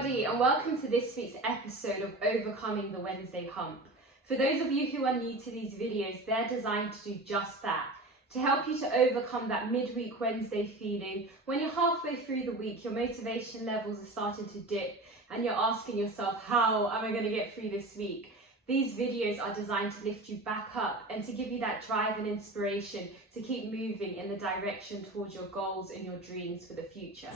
everybody, and welcome to this week's episode of Overcoming the Wednesday Hump. For those of you who are new to these videos, they're designed to do just that, to help you to overcome that midweek Wednesday feeling when you're halfway through the week, your motivation levels are starting to dip, and you're asking yourself, how am I going to get through this week? These videos are designed to lift you back up and to give you that drive and inspiration to keep moving in the direction towards your goals and your dreams for the future.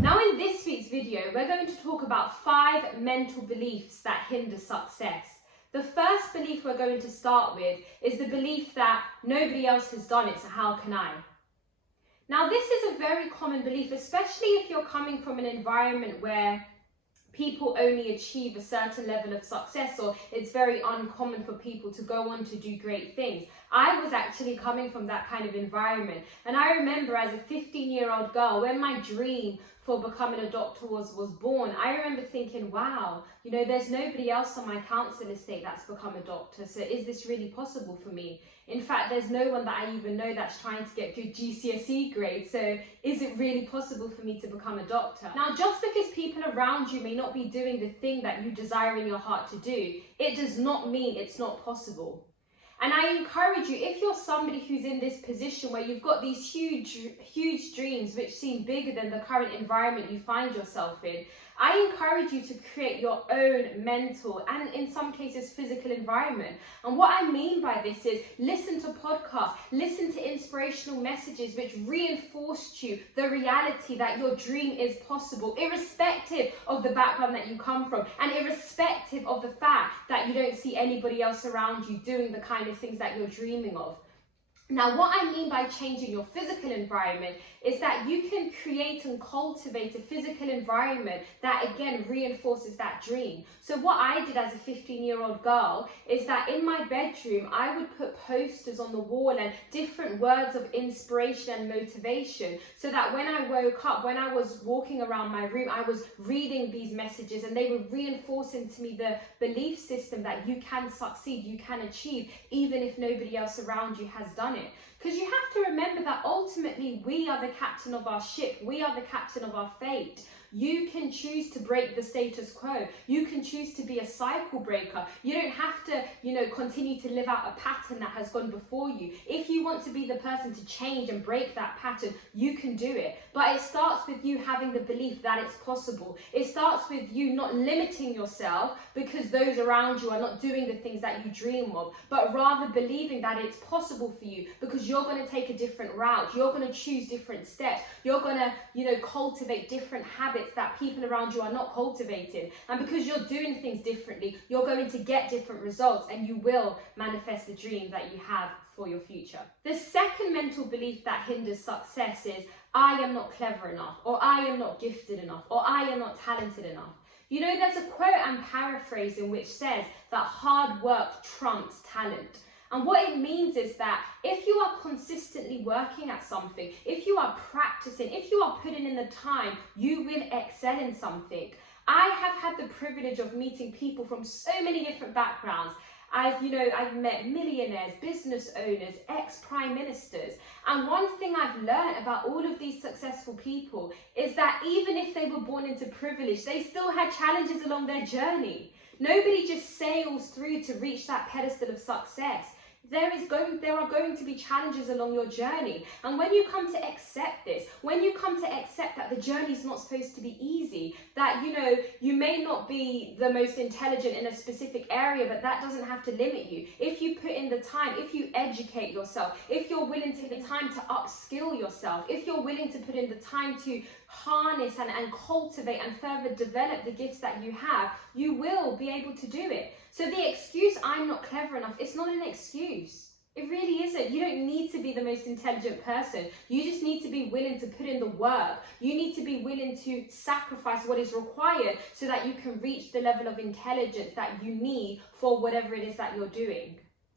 Now in this week's video, we're going to talk about 5 mental beliefs that hinder success. The first belief we're going to start with is the belief that nobody else has done it, so how can I? Now this is a very common belief, especially if you're coming from an environment where people only achieve a certain level of success, or it's very uncommon for people to go on to do great things. I was actually coming from that kind of environment, and I remember as a 15-year-old girl, when my dream for becoming a doctor was born, I remember thinking, wow, you know, there's nobody else on my council estate that's become a doctor, so is this really possible for me? In fact, there's no one that I even know that's trying to get good GCSE grades, so is it really possible for me to become a doctor? Now, just because people around you may not be doing the thing that you desire in your heart to do, it does not mean it's not possible. And I encourage you, if you're somebody who's in this position where you've got these huge dreams which seem bigger than the current environment you find yourself in, I encourage you to create your own mental and in some cases physical environment. And what I mean by this is listen to podcasts, listen to inspirational messages which reinforce to you the reality that your dream is possible, irrespective of the background that you come from and irrespective of the fact that you don't see anybody else around you doing the kind of things that you're dreaming of. Now, what I mean by changing your physical environment is that you can create and cultivate a physical environment that, again, reinforces that dream. So what I did as a 15-year-old girl is that in my bedroom, I would put posters on the wall and different words of inspiration and motivation, so that when I woke up, when I was walking around my room, I was reading these messages and they were reinforcing to me the belief system that you can succeed, you can achieve, even if nobody else around you has done it. Because you have to remember that ultimately we are the captain of our ship, we are the captain of our fate. You can choose to break the status quo. You can choose to be a cycle breaker. You don't have to, continue to live out a pattern that has gone before you. If you want to be the person to change and break that pattern, you can do it. But it starts with you having the belief that it's possible. It starts with you not limiting yourself because those around you are not doing the things that you dream of, but rather believing that it's possible for you because you're going to take a different route. You're going to choose different steps. You're going to, cultivate different habits that people around you are not cultivating, and because you're doing things differently, you're going to get different results and you will manifest the dream that you have for your future. The second mental belief that hinders success is I am not clever enough, or I am not gifted enough, or I am not talented enough. There's a quote I'm paraphrasing which says that hard work trumps talent. And what it means is that if you are consistently working at something, if you are practicing, if you are putting in the time, you will excel in something. I have had the privilege of meeting people from so many different backgrounds. I've met millionaires, business owners, ex-prime ministers. And one thing I've learned about all of these successful people is that even if they were born into privilege, they still had challenges along their journey. Nobody just sails through to reach that pedestal of success. There are going to be challenges along your journey. And when you come to accept this, when you come to accept that the journey is not supposed to be easy, that, you may not be the most intelligent in a specific area, but that doesn't have to limit you. If you put in the time, if you educate yourself, if you're willing to take the time to upskill yourself, if you're willing to put in the time to harness and cultivate and further develop the gifts that you have, you will be able to do it. So the excuse, I'm not clever enough, it's not an excuse. It really isn't. You don't need to be the most intelligent person. You just need to be willing to put in the work. You need to be willing to sacrifice what is required so that you can reach the level of intelligence that you need for whatever it is that you're doing.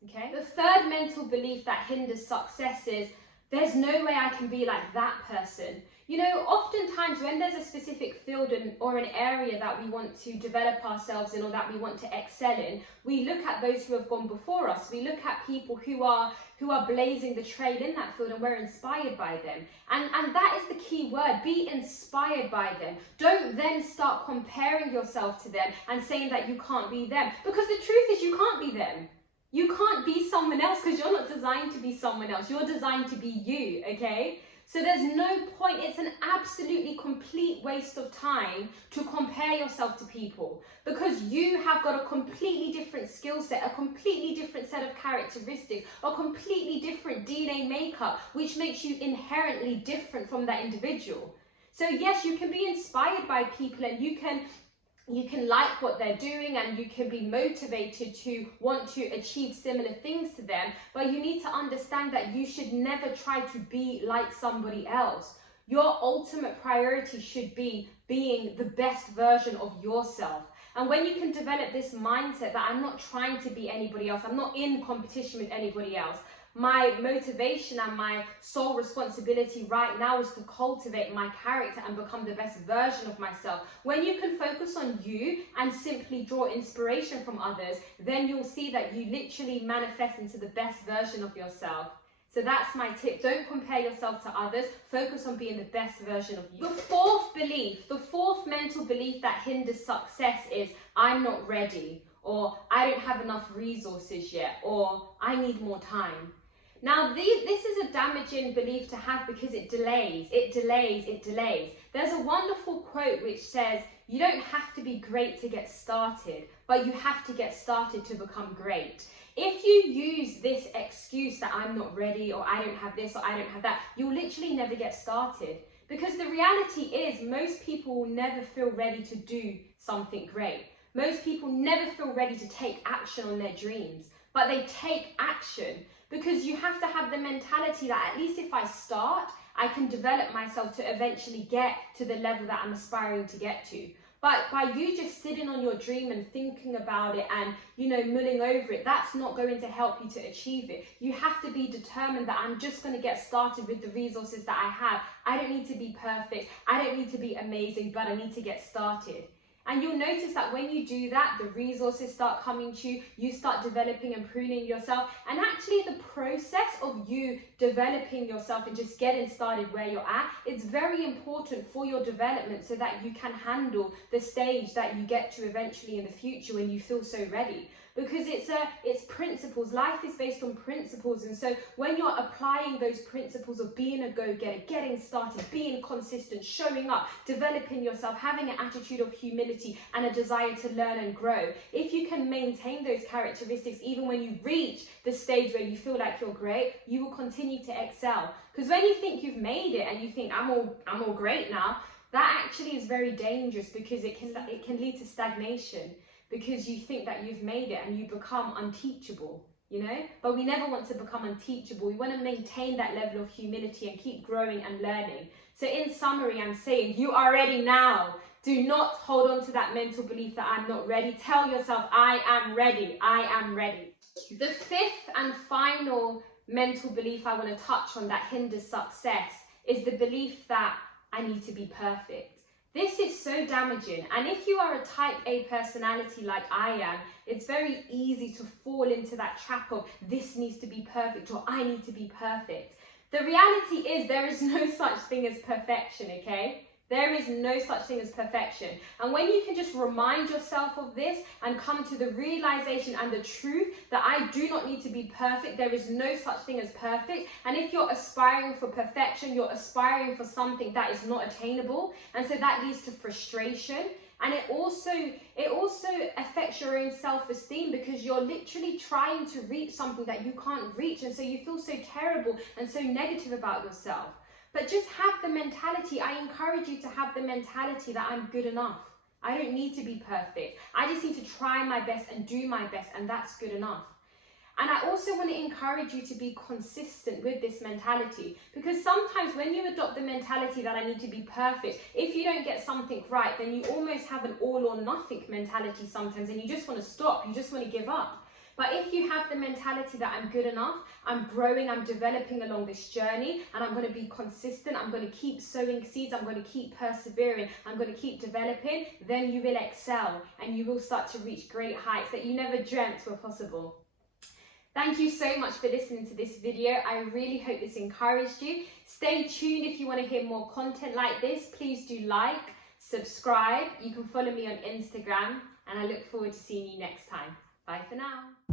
Okay? The third mental belief that hinders success is there's no way I can be like that person. Oftentimes when there's a specific field or an area that we want to develop ourselves in or that we want to excel in, we look at those who have gone before us. We look at people who are, who are blazing the trail in that field, and we're inspired by them. And that is the key word, be inspired by them. Don't then start comparing yourself to them and saying that you can't be them, because the truth is you can't be them. You can't be someone else because you're not designed to be someone else. You're designed to be you, okay? So there's no point, it's an absolutely complete waste of time to compare yourself to people, because you have got a completely different skill set, a completely different set of characteristics, a completely different DNA makeup, which makes you inherently different from that individual. So yes, you can be inspired by people, and you can like what they're doing, and you can be motivated to want to achieve similar things to them, but you need to understand that you should never try to be like somebody else. Your ultimate priority should be being the best version of yourself. And when you can develop this mindset that I'm not trying to be anybody else, I'm not in competition with anybody else, my motivation and my sole responsibility right now is to cultivate my character and become the best version of myself. When you can focus on you and simply draw inspiration from others, then you'll see that you literally manifest into the best version of yourself. So that's my tip. Don't compare yourself to others. Focus on being the best version of you. The fourth belief, the fourth mental belief that hinders success is, I'm not ready, or I don't have enough resources yet, or I need more time. Now, this is a damaging belief to have because it delays, it delays, it delays. There's a wonderful quote which says, you don't have to be great to get started, but you have to get started to become great. If you use this excuse that I'm not ready, or I don't have this, or I don't have that, you'll literally never get started. Because the reality is, most people will never feel ready to do something great. Most people never feel ready to take action on their dreams, but they take action. Because you have to have the mentality that at least if I start, I can develop myself to eventually get to the level that I'm aspiring to get to. But by you just sitting on your dream and thinking about it and, mulling over it, that's not going to help you to achieve it. You have to be determined that I'm just going to get started with the resources that I have. I don't need to be perfect. I don't need to be amazing, but I need to get started. And you'll notice that when you do that, the resources start coming to you, you start developing and pruning yourself. And actually the process of you developing yourself and just getting started where you're at, it's very important for your development so that you can handle the stage that you get to eventually in the future when you feel so ready. Because it's principles. Life is based on principles, and so when you're applying those principles of being a go-getter, getting started, being consistent, showing up, developing yourself, having an attitude of humility and a desire to learn and grow, if you can maintain those characteristics even when you reach the stage where you feel like you're great, you will continue to excel. Because when you think you've made it and you think I'm all great now, that actually is very dangerous, because it can lead to stagnation. Because you think that you've made it and you become unteachable, But we never want to become unteachable. We want to maintain that level of humility and keep growing and learning. So in summary, I'm saying you are ready now. Do not hold on to that mental belief that I'm not ready. Tell yourself, I am ready. I am ready. The fifth and final mental belief I want to touch on that hinders success is the belief that I need to be perfect. This is so damaging, and if you are a type A personality like I am, it's very easy to fall into that trap of this needs to be perfect or I need to be perfect. The reality is there is no such thing as perfection, okay? There is no such thing as perfection. And when you can just remind yourself of this and come to the realization and the truth that I do not need to be perfect, there is no such thing as perfect. And if you're aspiring for perfection, you're aspiring for something that is not attainable. And so that leads to frustration. And it also affects your own self-esteem, because you're literally trying to reach something that you can't reach. And so you feel so terrible and so negative about yourself. But just have the mentality, I encourage you to have the mentality that I'm good enough. I don't need to be perfect. I just need to try my best and do my best, and that's good enough. And I also want to encourage you to be consistent with this mentality, because sometimes when you adopt the mentality that I need to be perfect, if you don't get something right, then you almost have an all or nothing mentality sometimes, and you just want to stop, you just want to give up. But if you have the mentality that I'm good enough, I'm growing, I'm developing along this journey, and I'm going to be consistent, I'm going to keep sowing seeds, I'm going to keep persevering, I'm going to keep developing, then you will excel and you will start to reach great heights that you never dreamt were possible. Thank you so much for listening to this video. I really hope this encouraged you. Stay tuned if you want to hear more content like this. Please do like, subscribe. You can follow me on Instagram, and I look forward to seeing you next time. Bye for now.